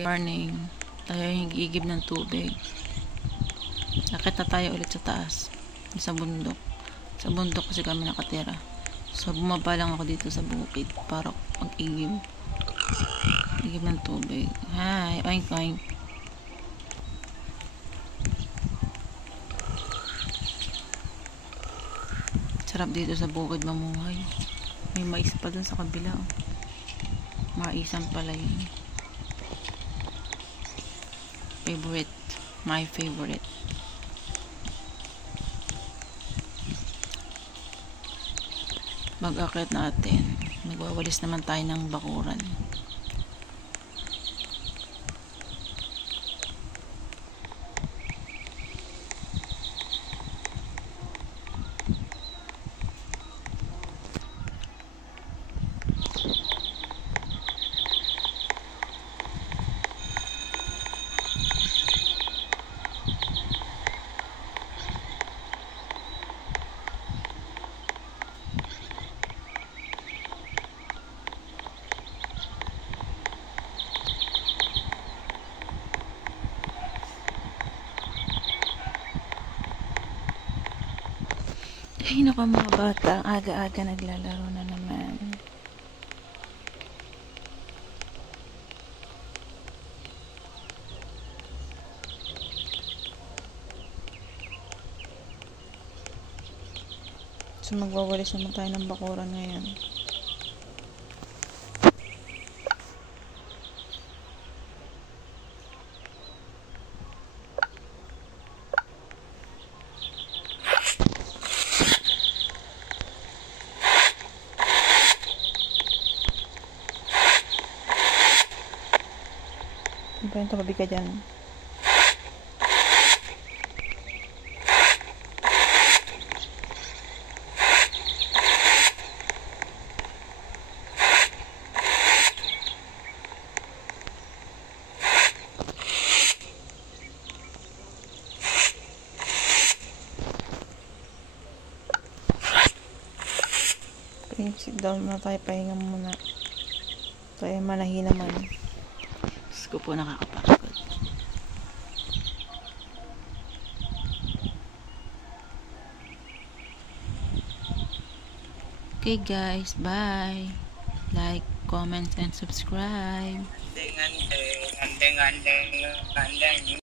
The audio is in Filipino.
morning. Tayo yung igib ng tubig. Nakita tayo ulit sa taas. Sa bundok. Sa bundok kasi kami nakatira. So bumaba lang ako dito sa bukid para mag-igib. Igib ng tubig. Hi, oink oink. Sarap dito sa bukid mamuhay. May mais pa dun sa kabila. Maisan pala yun. Favorite. My favorite. Mag-akit natin. Nagwawalis naman tayo ng bakuran. Ay, naku mga bata, aga-aga naglalaro na naman. So, magwawalis naman tayo ng bakuran ngayon. Ano tabi ka dyan? Sit down muna tayo, pahinga muna. Tayo manahin naman. Diyos ko po, nakakapagod. Okay guys, bye. Like, comment, and subscribe. Andeng.